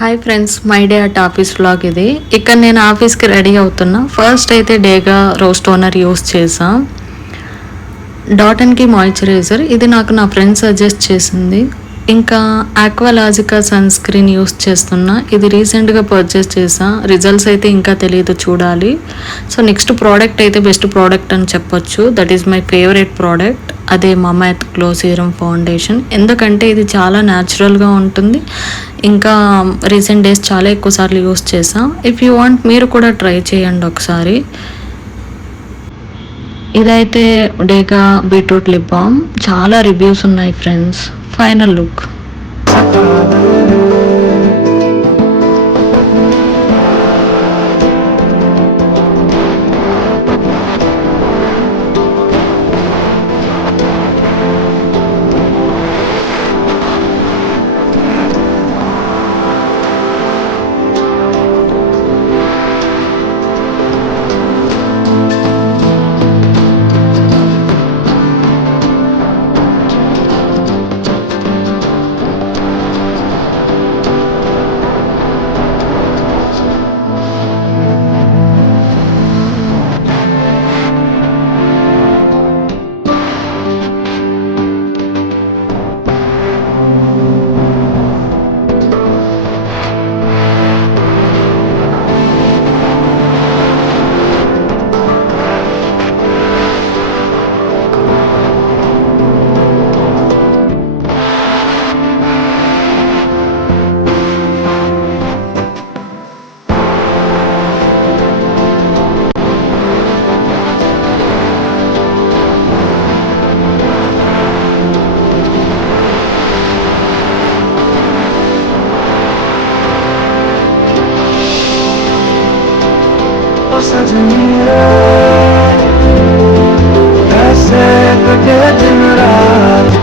Hi friends, my day at office vlog ఇది. ఇక్కడ నేను ఆఫీస్కి రెడీ అవుతున్నా. ఫస్ట్ అయితే డేగా రోజ్ టోనర్ యూస్ చేసా. డాటన్కి మాయిశ్చరైజర్, ఇది నాకు నా ఫ్రెండ్ సజెస్ట్ చేసింది. ఇంకా ఆక్వాలాజికా సన్ స్క్రీన్ యూస్ చేస్తున్నా. ఇది రీసెంట్గా పర్చేస్ చేసా. రిజల్ట్స్ అయితే ఇంకా తెలియదు, చూడాలి. సో నెక్స్ట్ ప్రోడక్ట్ అయితే బెస్ట్ ప్రోడక్ట్ అని చెప్పొచ్చు. That is my favourite product. అదే మమాఎర్త్ గ్లో సీరం ఫౌండేషన్. ఎందుకంటే ఇది చాలా న్యాచురల్గా ఉంటుంది. ఇంకా రీసెంట్ డేస్ చాలా ఎక్కువ సార్లు యూస్ చేసాం. ఇఫ్ యూ వాంట్ మీరు కూడా ట్రై చేయండి ఒకసారి. ఇదైతే డేగా బీట్రూట్ లిప్ బామ్. చాలా రివ్యూస్ ఉన్నాయి ఫ్రెండ్స్. Final look. सजनिया ऐसे कटे दिन रात